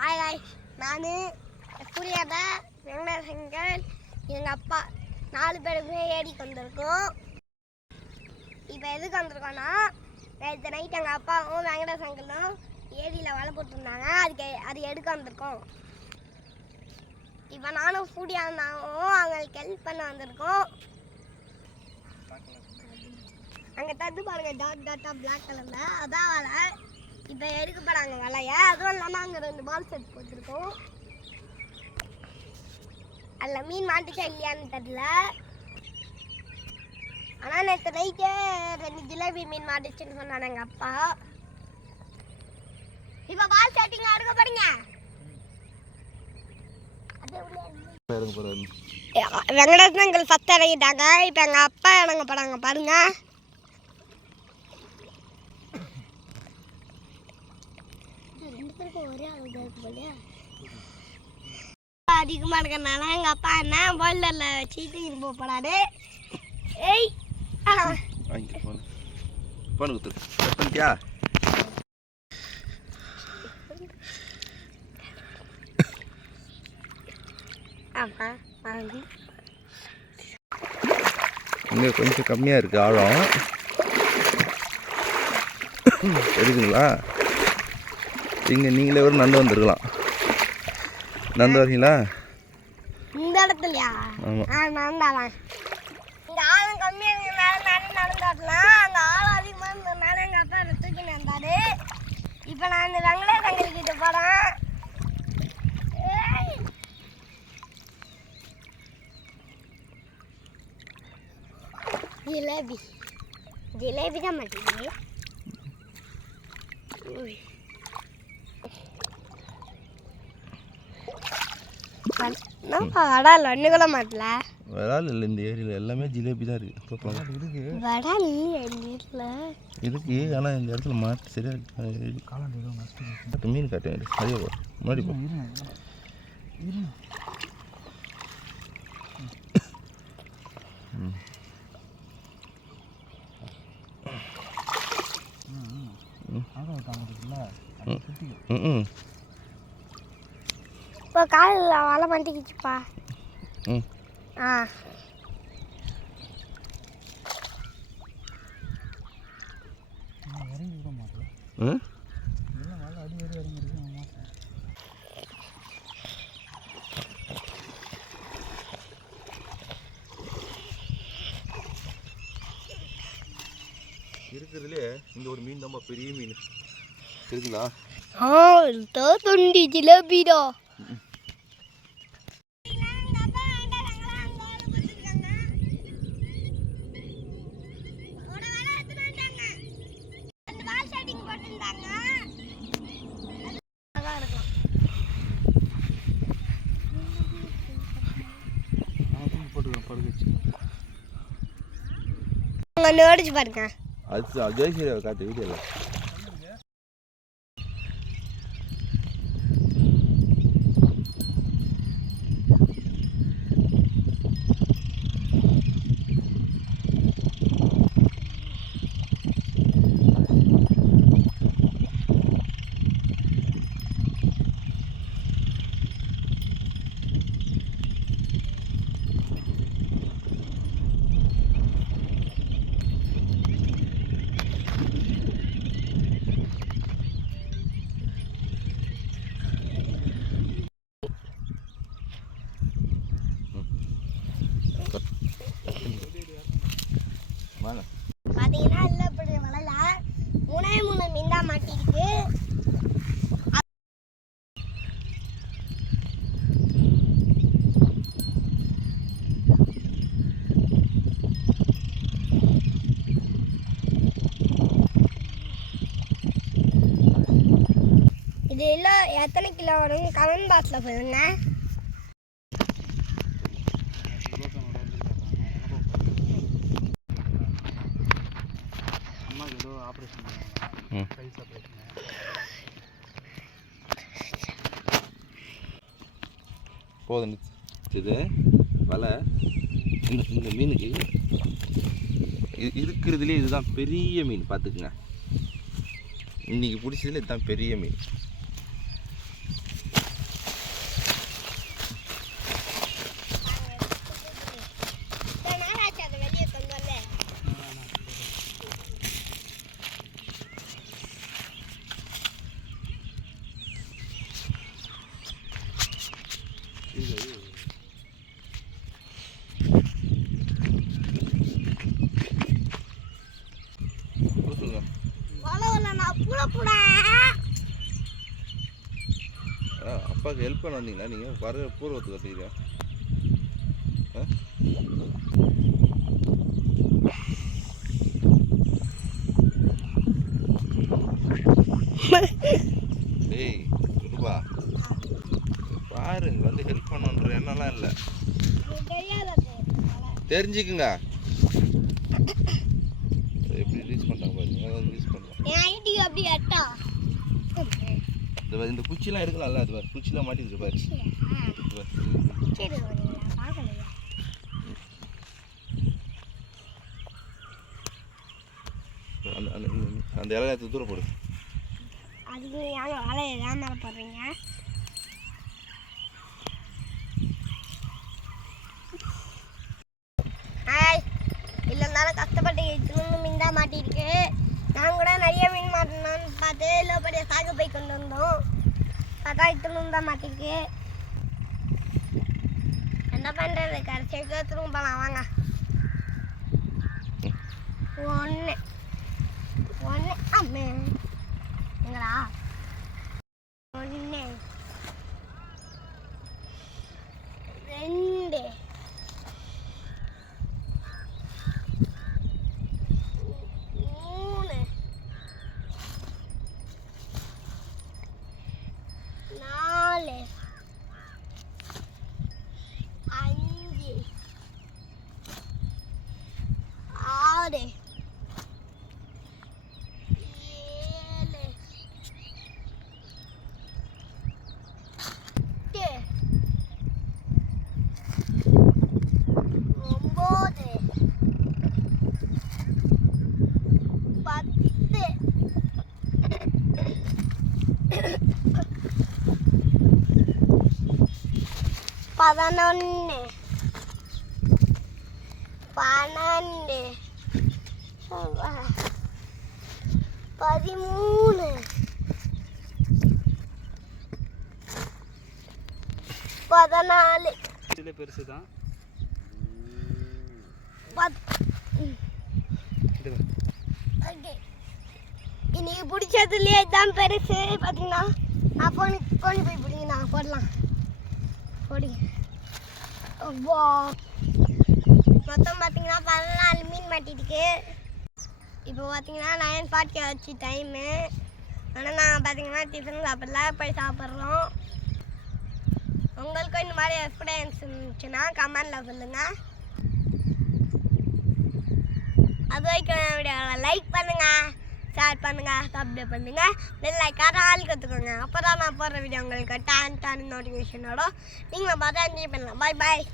Hi hi, நான் சூர்யாதா, வெங்கடேசங்கர், எங்கள் அப்பா 4 பேருமே ஏரிக்கு வந்திருக்கோம். இப்போ எதுக்கு வந்திருக்கோன்னா, நேற்று நைட் எங்கள் அப்பாவும் வெங்கடேசங்கரும் ஏரியில் வலை போட்டுருந்தாங்க. அது எடுக்க வந்திருக்கோம். இப்போ நானும் சூர்யாவும் அவங்களுக்கு ஹெல்ப் பண்ண வந்திருக்கோம். அங்கே தட்டு பாருங்க, டாட் டாட்டா பிளாக் கலரில், அதான் வலை. இப்போ எடுக்க போகிறாங்க வலையை. அதுவும் இல்லாமல் அங்கே 2 பால் செட் போட்டிருக்கோம். அதில் மீன் மாட்டுச்சா இல்லையான்னு தெரியல. ஆனால் நேற்று நைட்டே 2 ஜிலேபி மீன் மாட்டுச்சுன்னு சொன்னாங்க எங்கள் அப்பா. இப்போ பால் செட்டிங் எடுக்க போறீங்க. வெங்கடேசன் ஃபஸ்ட் இறங்கிட்டாங்க. இப்போ எங்கள் அப்பா இறங்க போகிறாங்க பாருங்க. அதிகமாக இருக்கிறனால எங்கள் அப்பா என்ன போல்டரில் வச்சுட்டு போக போகிறாரு. ஏய் இங்கே கொஞ்சம் கம்மியாக இருக்குது ஆழம். தெரியுதுங்களா? இங்கே நீங்களே ஒரு நண்டு வந்துருக்கலாம். நண்டு வரீங்களா? இந்த இடத்துலையா? ஆமாம், நண்டாலாம். இங்கே ஆழம் கம்மியாக இருக்கிறதுனால நடந்தாடலாம். அங்கே ஆழம் அதிகமாக இருந்ததுனால எங்கள் அப்பா தூக்கி நடந்தாரு. இப்போ நான் இந்த வெங்கடேசங்கர்கிட்ட போகிறேன். ஜிலேபி தான் மாட்டேங்குது. வடால் ஒன்று கூட மாட்டல. வடால் இல்லை, இந்த ஏரியில் எல்லாமே ஜிலேபி தான் இருக்குது. வடால் இருக்கு, ஆனால் இந்த இடத்துல மாட்டு சரியாக மீன் காட்டுங்க. சரியா போ முன்னாடி போ. இப்போ காலில் வலை மாட்டிக்கிச்சுப்பா. ஆ இருக்கிறதுலே இந்த ஒரு மீன் தான் பெரிய மீன் இருக்குங்களா? தொண்டி ஜிலேபிடா. நோடிச்சு பாருங்க. அது அஜய் காட்டு வீடியோல. பார்த்தீங்கன்னா இல்லை, இப்படி வலையில 3 மீன் தான் மாட்டிருக்கு. இது எல்லாம் எத்தனை கிலோ வரும் கமெண்ட் பாக்ஸில் சொல்லுங்க. போதும் இது வலை. இந்த மீனுக்கு இருக்கிறதுலே இதுதான் பெரிய மீன். பார்த்துக்குங்க, இன்றைக்கி பிடிச்சதுல இதுதான் பெரிய மீன். அப்பாவுக்கு ஹெல்ப் பண்ண வந்தீங்களா நீங்கள் வர பூர்வத்துக்கு கற்றுக்கிறீங்க டேய் இருப்பா பாரு இங்கே வந்து ஹெல்ப் பண்ணுன்ற எண்ணம்லாம் இல்லை தெரிஞ்சுக்குங்க எப்படி ரீச் பண்ணிட்டாங்க பாருங்க ரீச் பண்ணுறோம் இந்த குச்சிலாம் எடுக்கலாம்ல அது பாரு குச்சிலாம் மாட்டிட்டு பாரு அந்த இலையை தூரம் போடு அதுக்கு யாரும் அலையை ஏன் மேலே போடுறீங்க இல்லைனாலும் கஷ்டப்பட்டு இத்தனை மீன் தான் மாட்டிருக்கு நான் கூட நிறைய மீன் மாட்டணும்னு பார்த்து இல்லை பெரிய சாகு போய் கொண்டு வந்தோம் பார்த்தா இத்தனை தான் மாட்டிருக்கு என்ன பண்ணுறது கடைசிக்கு திரும்ப போகலாம் வாங்க ஒன்று அம்மே எங்களா ஒன்று ரெண்டு மூணு நாலு அஞ்சு ஆறு 11 12 13 14 இதுல பெருசு தான் இன்னைக்கு பிடிச்சதுலேயே தான் பெருசு பார்த்தீங்கன்னா அப்போ கொண்டு போய் பிடிங்கண்ணா போடலாம் போடி மொத்தம் பார்த்தீங்கன்னா 14 மீன் மாட்டிருக்கு இப்போ பார்த்தீங்கன்னா 9:40 ஆச்சு டைமு ஆனால் நாங்கள் பார்த்தீங்கன்னா டிஃபன் சாப்பிடலாம் போய் சாப்பிட்றோம் உங்களுக்கும் இந்த மாதிரி எக்ஸ்பீரியன்ஸ் இருந்துச்சுன்னா கமெண்டில் சொல்லுங்கள் அது வரைக்கும் வீடியோவை லைக் பண்ணுங்கள் ஷேர் பண்ணுங்கள் சப்ஸ்கிரைப் பண்ணுங்கள் பெல் ஐக்கான ஆள் கற்றுக்கோங்க அப்போ தான் நான் போடுற வீடியோ உங்களுக்கு டான் நோட்டிஃபிகேஷனோட நீங்களும் பார்த்தா என்ஜாய் பண்ணலாம் பாய் பாய்